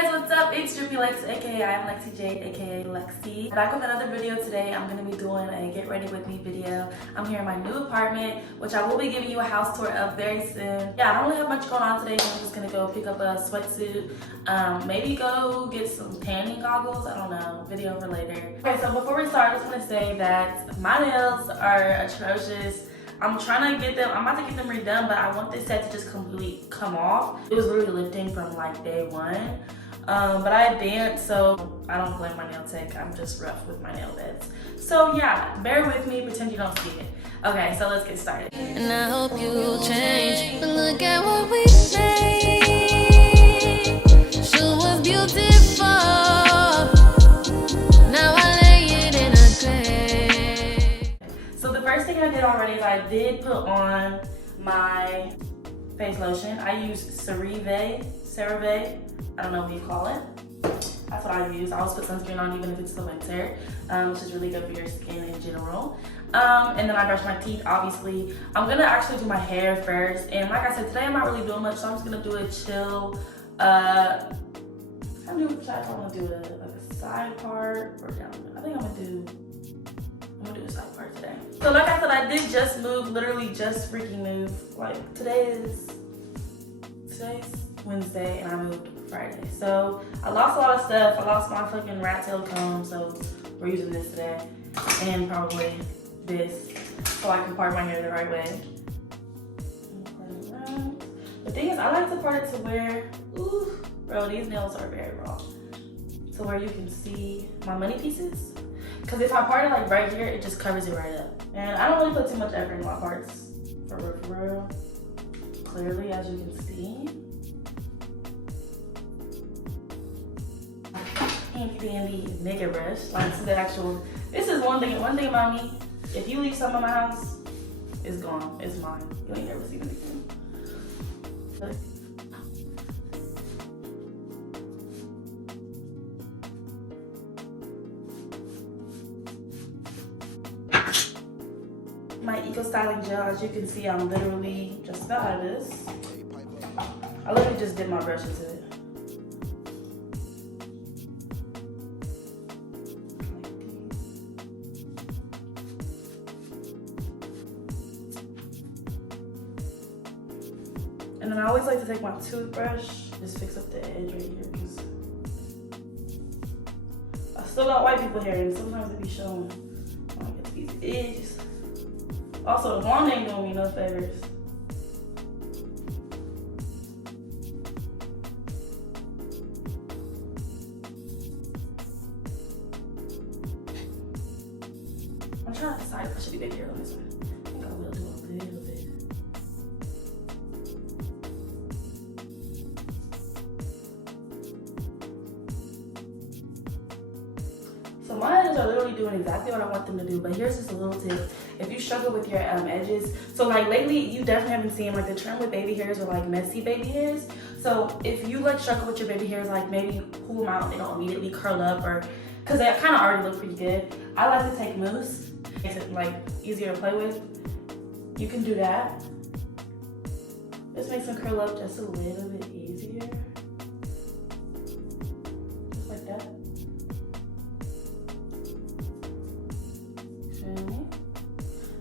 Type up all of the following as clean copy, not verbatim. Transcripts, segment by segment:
guys, what's up? It's Drippy Lex, aka I'm Lexi Jade, aka Lexi. Back with another video today. I'm gonna be doing a get ready with me video. I'm here in my new apartment, which I will be giving you a house tour of very soon. Yeah, I don't really have much going on today. I'm just gonna go pick up a sweatsuit, maybe go get some tanning goggles. I don't know, video for later. Okay, so before we start, I just wanna say that my nails are atrocious. I'm trying to get them, I'm about to get them redone, but I want this set to just completely come off. It was really lifting from like day one. But I danced, so I don't blame my nail tech. I'm just rough with my nail beds. So yeah, bear with me, pretend you don't see it. Okay, so let's get started. And I hope you change, but look at what we made. She was beautiful. Now I lay it in a grave. So the first thing I did already is I did put on my face lotion. I use CeraVe. I don't know what you call it. That's what I use. I always put sunscreen on even if it's the winter, which is really good for your skin in general. And then I brush my teeth, obviously. I'm gonna actually do my hair first. And like I said, today I'm not really doing much, so I'm just gonna do a chill, I want to do like a side part or down. I think I'm gonna do a side part today. So like I said, I did just move, literally just freaking move. Like today's Wednesday and I moved Friday. So I lost a lot of stuff. I lost my fucking rat tail comb, so we're using this today. And probably this, so I can part my hair the right way. The thing is, I like to part it to where, ooh, bro, these nails are very raw. To where you can see my money pieces. Because if I part it like right here, it just covers it right up. And I don't really put too much effort in my parts, for real. Clearly, as you can see. Handy dandy nigga brush. Like to the actual, this is one thing about me. If you leave some in my house, it's gone. It's mine. You ain't never seen it again. But my Eco Styling Gel, as you can see, I'm literally just about out of this. I literally just dip my brush into it. And then I always like to take my toothbrush, just fix up the edge right here, because I still got white people hair and sometimes it be showing when I get to these edges. Also, the blonde ain't doing me no favors. I'm trying to decide if I should be big hair on this one. I think I will do a little bit. So my edges are literally doing exactly what I want them to do, but here's just a little tip. If you struggle with your edges, so like lately, you definitely haven't seen like the trend with baby hairs or like messy baby hairs. So if you like struggle with your baby hairs, like maybe pull them out, they don't immediately curl up, or because they kind of already look pretty good. I like to take mousse, makes it like easier to play with. You can do that. This makes them curl up just a little bit easier, just like that.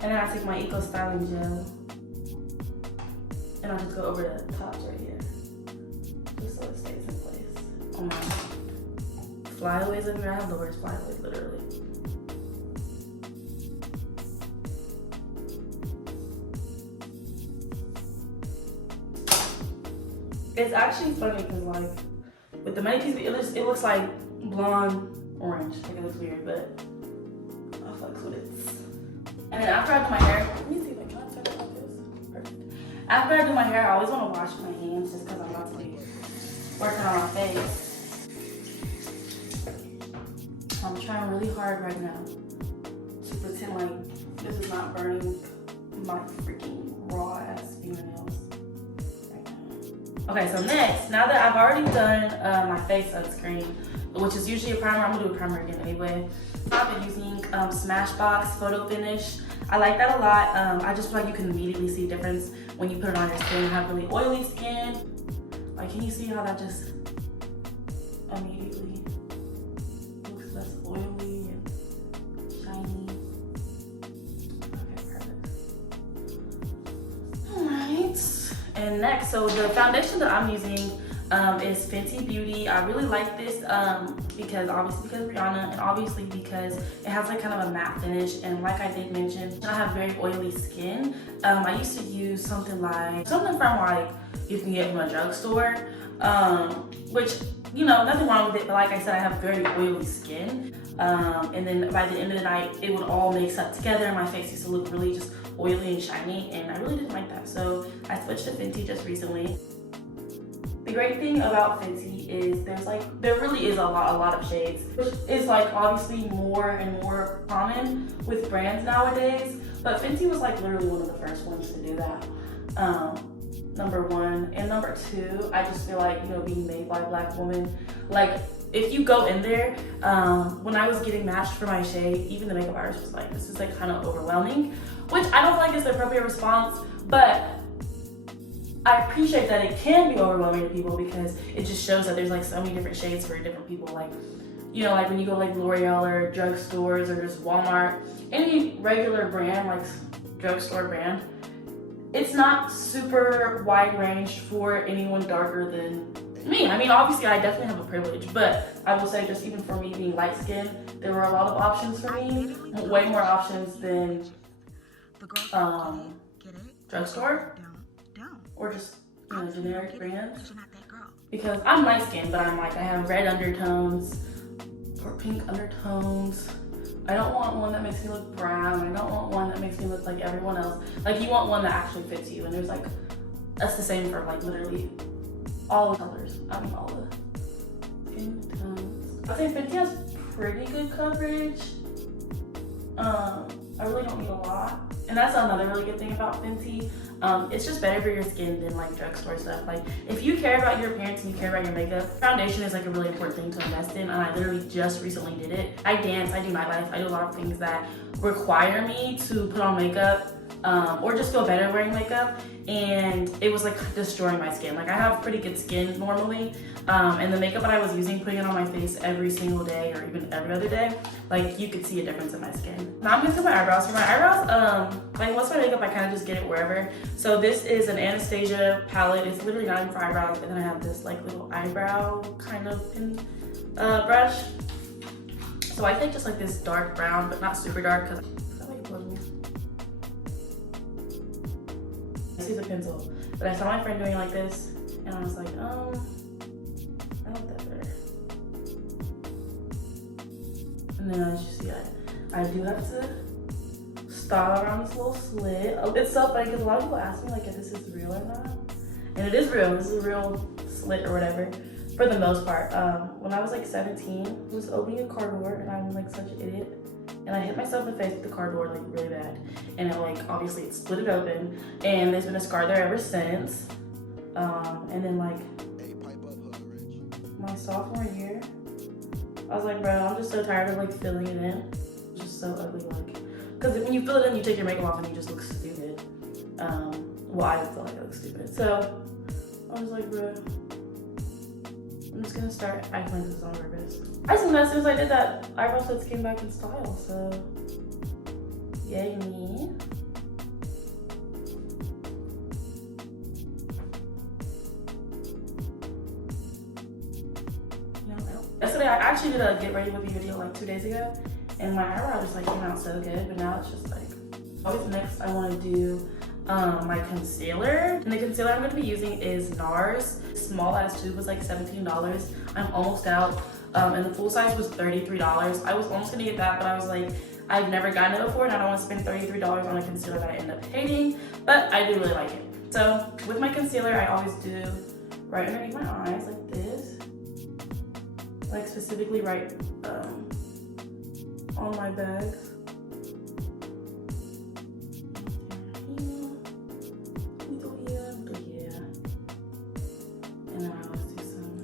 And then I take my Eco Styling Gel and I'll just go over the tops right here, just so it stays in place. On my flyaways over here, I have the worst flyaways, literally. It's actually funny because like with the money piece, it looks like blonde orange. Like it looks weird, but I'll flex with it. And then after I do my hair, let me see if I can set it like this. Perfect. After I do my hair, I always want to wash my hands just because I'm about to be working on my face. I'm trying really hard right now to pretend like this is not burning my freaking raw ass fingernails right now. Okay, so next, now that I've already done my face sunscreen, which is usually a primer, I'm gonna do a primer again anyway. I've been using Smashbox Photo Finish. I like that a lot. I just feel like you can immediately see a difference when you put it on your skin. I have really oily skin. Like, can you see how that just And next, so the foundation that I'm using is Fenty Beauty. I really like this because Rihanna, and obviously because it has like kind of a matte finish. And like I did mention, I have very oily skin. I used to use something from like you can get from a drugstore, which, you know, nothing wrong with it, but like I said, I have very oily skin. And then by the end of the night, it would all mix up together and my face used to look really just oily and shiny, and I really didn't like that. So I switched to Fenty just recently. The great thing about Fenty is there really is a lot of shades, which is like obviously more and more common with brands nowadays, but Fenty was like literally one of the first ones to do that. Number one. And number two, I just feel like, you know, being made by a Black woman, like if you go in there, when I was getting matched for my shade, even the makeup artist was like, this is like kind of overwhelming, which I don't feel like is the appropriate response, but I appreciate that it can be overwhelming to people because it just shows that there's like so many different shades for different people. Like, you know, like when you go like L'Oreal or drugstores or just Walmart, any regular brand, like drugstore brand, it's not super wide range for anyone darker than me. I mean, obviously I definitely have a privilege, but I will say just even for me being light skinned, there were a lot of options for me, way more options than drugstore or just, you know, generic brands. Because I'm light skinned, but I'm like, I have red undertones or pink undertones. I don't want one that makes me look brown. I don't want one that makes me look like everyone else. Like, you want one that actually fits you, and there's like, that's the same for like literally all the colors. I mean, all the skin tones. I think Fenty has pretty good coverage. I really don't need a lot. And that's another really good thing about Fenty. It's just better for your skin than like drugstore stuff. Like, if you care about your appearance and you care about your makeup, foundation is like a really important thing to invest in, and I literally just recently did it. I dance, I do nightlife, I do a lot of things that require me to put on makeup or just feel better wearing makeup, and it was like destroying my skin. Like, I have pretty good skin normally, and the makeup that I was using, putting it on my face every single day or even every other day, like, you could see a difference in my skin. Now I'm gonna do my eyebrows. For my eyebrows, like most of my makeup, I kind of just get it wherever. So this is an Anastasia palette. It's literally not even for eyebrows, and then I have this like little eyebrow kind of pin, brush. So I take just like this dark brown, but not super dark, because this is a pencil. But I saw my friend doing like this, and I was like, I like that better. And then as you see, I do have to style around this little slit. It's so funny because a lot of people ask me like if this is real or not. And it is real. This is a real slit or whatever, for the most part. When I was like 17, I was opening a car door, and I'm like such an idiot. And I hit myself in the face with the car door like really bad. And it like, obviously it split it open. And there's been a scar there ever since. And then like, my sophomore year, I was like, bro, I'm just so tired of like filling it in. It's just so ugly, like, because when you fill it in, you take your makeup off and you just look stupid. Well, I feel like I look stupid. So I was like, bro, I'm just gonna start acting like this is on purpose. I just know as soon as I did that, eyebrow slits came back in style, so yay me. Yesterday I actually did a get ready with me video like 2 days ago, and my eyebrow just like came out so good, but now it's just like, always next I want to do my concealer. And the concealer I'm going to be using is NARS. Small ass tube was like $17. I'm almost out, and the full size was $33. I was almost going to get that, but I was like, I've never gotten it before and I don't want to spend $33 on a concealer that I end up hating, but I do really like it. So with my concealer, I always do right underneath my eyes like this, like specifically right on my bags. And then I always do some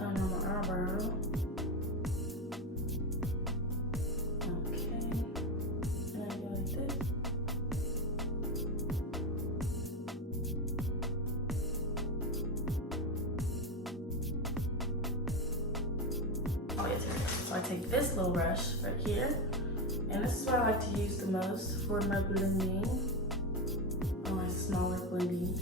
under my eyebrow. Okay. And I go like this. Oh yes, so I take this little brush right here, and this is what I like to use the most for my blending on my smaller blending.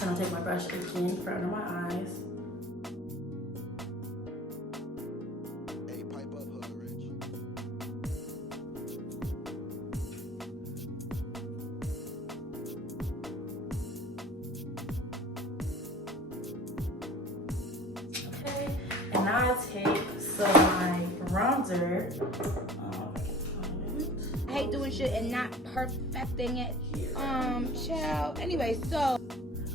And I'll take my brush again for under my eyes. Okay, and now I take my bronzer. If I can find it. I hate doing shit and not perfecting it. Child. Anyway, so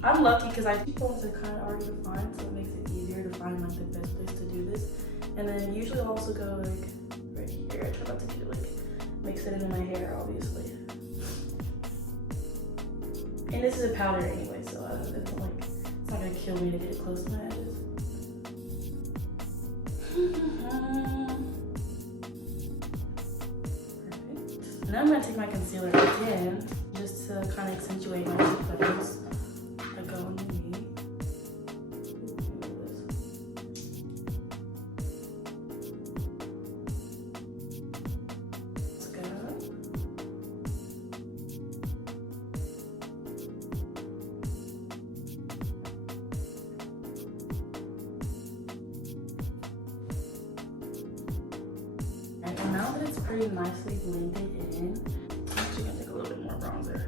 I'm lucky because I keep those are kind of already defined, so it makes it easier to find like the best place to do this. And then usually I'll also go like right here. I try not to get it like mix it into my hair, obviously. And this is a powder anyway, so it's not gonna kill me to get it close to my edges. Perfect. Now I'm gonna take my concealer again, just to kind of accentuate my cheek feathers. I go underneath. Let's go. And now that it's pretty nicely blended in, I'm actually gonna take a little bit more bronzer.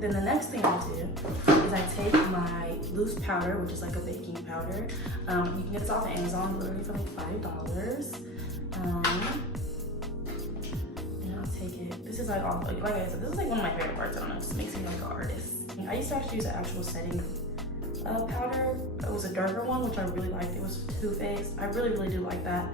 Then the next thing I do is I take my loose powder, which is like a baking powder. You can get this off of Amazon, literally for like $5. And I'll take it. This is like I said, this is like one of my favorite parts. I don't know, it just makes me like an artist. I used to actually use an actual setting powder. It was a darker one, which I really liked. It was Too Faced. I really do like that.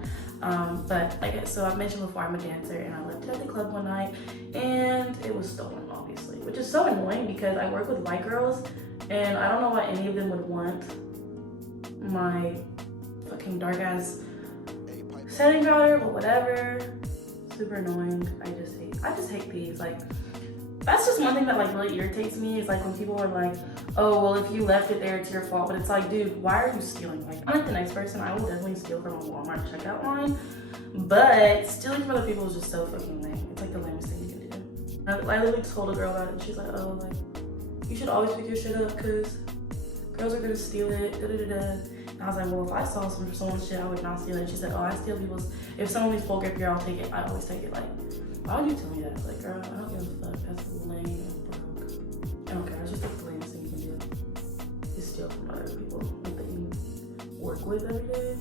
But so I mentioned before, I'm a dancer, and I left it at the club one night, and it was stolen, obviously, which is so annoying because I work with white girls, and I don't know why any of them would want my fucking dark ass setting powder, but whatever. Super annoying. I just hate these. Like, that's just one thing that like really irritates me is like when people are like, oh, well, if you left it there, it's your fault. But it's like, dude, why are you stealing? Like, I'm like the next person. I will definitely steal from a Walmart checkout line. But stealing from other people is just so fucking lame. It's like the lamest thing you can do. I literally told a girl about it, and she's like, oh, like, you should always pick your shit up because girls are gonna steal it, And I was like, well, if I saw some for someone's shit, I would not steal it. She said, oh, I steal people's. If someone leaves vulgar gear, I'll take it. I always take it. Like, why would you tell me that? Like, girl, I don't give a fuck. That's lame and broke. I don't care. It's just like the lamest thing you can do. You steal from other people like, that you work with every day.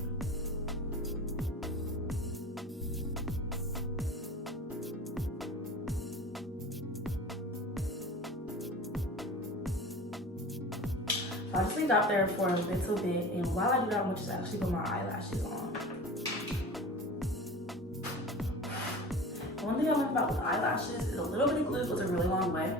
So I just leave out there for a little bit, and while I do that, I'm gonna just actually put my eyelashes on. One thing I like about with eyelashes is a little bit of glue goes a really long way.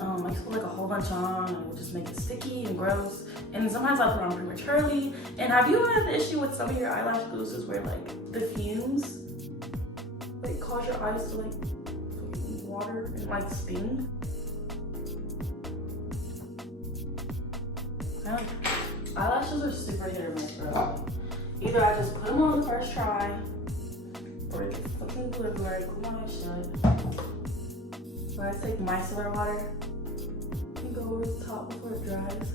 I just put like a whole bunch on, and it will just make it sticky and gross. And sometimes I put it on prematurely. And have you had the issue with some of your eyelash glues where like the fumes like cause your eyes to like fucking water and like sting? Eyelashes are super hit or miss, bro. Either I just put them on the first try, or it gets fucking glue everywhere, glue my eyes shut. Or I take micellar water and go over the top before it dries.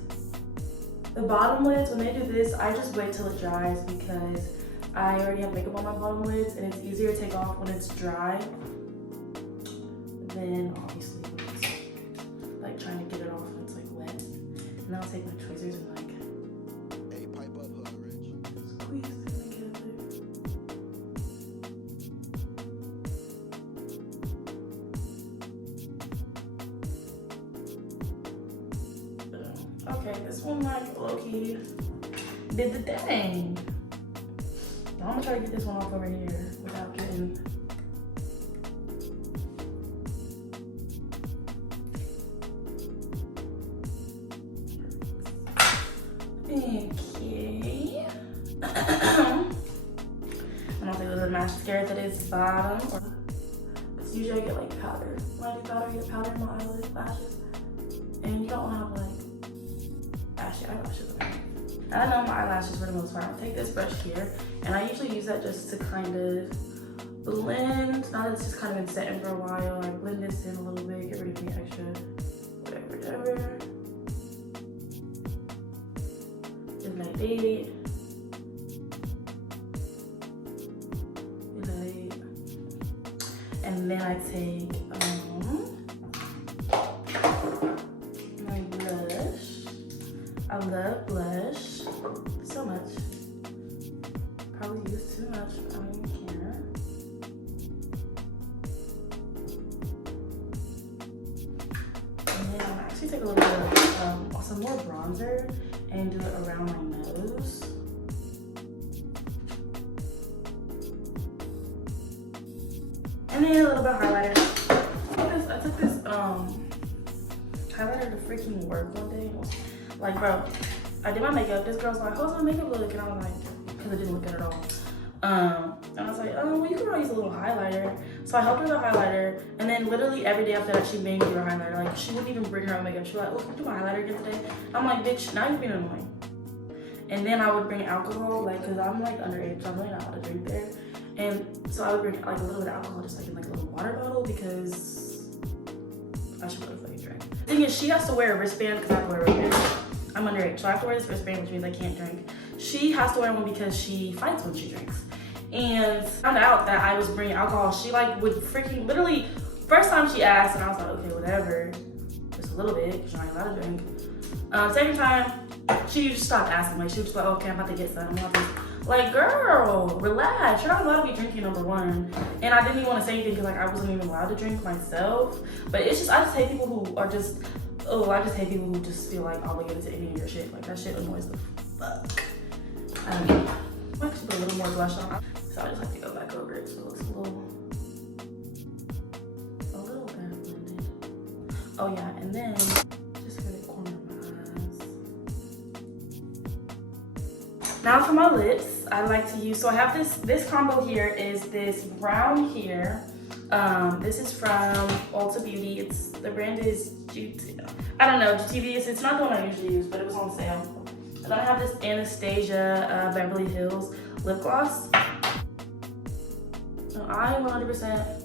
The bottom lids, when they do this, I just wait till it dries because I already have makeup on my bottom lids, and it's easier to take off when it's dry than obviously when it's like trying to get it off when it's like wet. And I'll take my tweezers and like squeeze it and get it there. Okay, this one like low-key did the thing. Now I'm gonna try to get this one off over here without getting okay. And I'll take a little mascara that is bottom. Because usually I get like powder. When I do powder, I get powder in my eyelid lashes. And you don't want to have like ashy eyelashes. And I know my eyelashes for the most part. I'll take this brush here, and I usually use that just to kind of blend. Now that it's just kind of been setting for a while, I blend this in a little bit, get rid of the extra whatever. Just like that. And then I take my blush. I love blush so much. Probably use too much, but I don't even care. And then I'm actually take a little bit of some more bronzer and do it around my nose. And then a little bit of highlighter. I took this highlighter to freaking work one day. Like, bro, I did my makeup. This girl's like, how's my makeup look? And I was like, because it didn't look good at all. And I was like, oh, well, you could probably use a little highlighter. So I helped her with the highlighter. And then literally every day after that, she made me do her highlighter. Like, she wouldn't even bring her own makeup. She was like, oh, can you do my highlighter again today? I'm like, bitch, now you're being annoying. And then I would bring alcohol, like, because I'm like underage, so I'm really not allowed to drink there. And so I would bring like a little bit of alcohol, just like in like a little water bottle, because I should really fucking drink. The thing is, she has to wear a wristband because I have to wear a wristband. I'm underage, so I have to wear this wristband, which means I can't drink. She has to wear one because she fights when she drinks. And found out that I was bringing alcohol. She like would freaking literally, first time she asked, and I was like, okay, whatever, just a little bit, because I ain't allowed to drink. Second time, she just stopped asking. Like, she was just like, okay, I'm about to get some. Like, girl, relax. You're not allowed to be drinking, number one. And I didn't even want to say anything because like I wasn't even allowed to drink myself. But it's just, I just hate people who are just, I just hate people who just feel like obligated to any of your shit. Like, that shit annoys the fuck. I don't know. I'm actually put a little more blush on. So I just have to go back over it so it looks a little better blended. Oh yeah, and then just for the corner of my eyes. Now for my lips, I like to use, so I have this combo here is this brown here. This is from Ulta Beauty. The brand is I don't know, GTV. It's not the one I usually use, but it was on sale. And then I have this Anastasia Beverly Hills lip gloss. So I 100%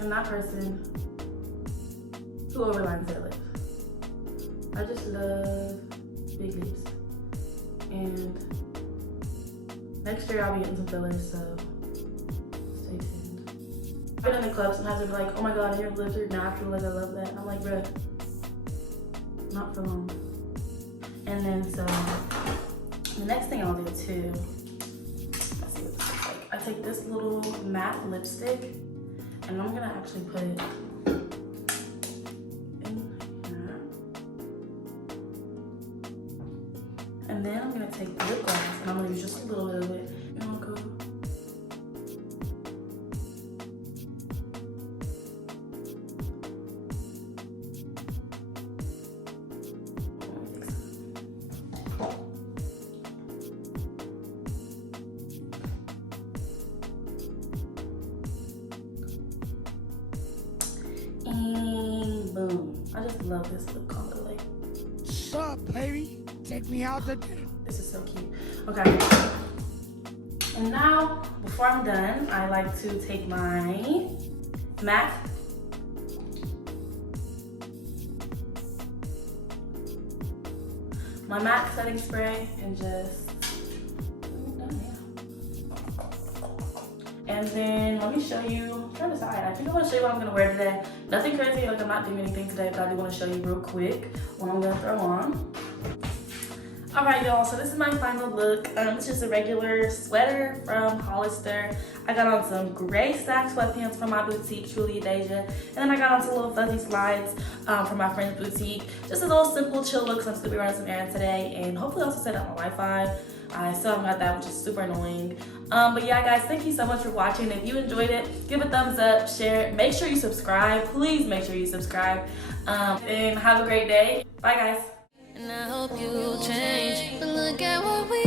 am that person who overlines their lips. I just love big lips. And next year I'll be getting some fillers, so stay tuned. I've been in the club, sometimes they'll be like, oh my god, your lips are natural, like I love that. And I'm like, bruh, not for long. And then so, the next thing I'll do too, let's see what this looks like. I take this little matte lipstick, and I'm gonna actually put it in here. And then I'm gonna take the lip gloss, and I'm gonna use just a little bit of it. And I'll go. And boom. I just love this lip combo. Like, What's up, baby? Take me out to dinner. this is so cute. Okay. And now, before I'm done, I like to take my MAC setting spray and just, and then let me show you, try to decide. I think I want to show you what I'm going to wear today. Nothing crazy, like I'm not doing anything today, but I do want to show you real quick what I'm going to throw on. Alright y'all, so this is my final look. It's just a regular sweater from Hollister. I got on some gray sack sweatpants from my boutique, Truly Deja. And then I got on some little fuzzy slides from my friend's boutique. Just a little simple, chill look, so I'm just gonna be running some errands today. And hopefully also set up my Wi-Fi. I still haven't got that, which is super annoying. But yeah, guys, thank you so much for watching. If you enjoyed it, give a thumbs up, share it. Make sure you subscribe. Please make sure you subscribe. And have a great day. Bye, guys. And I hope you change. But look at what we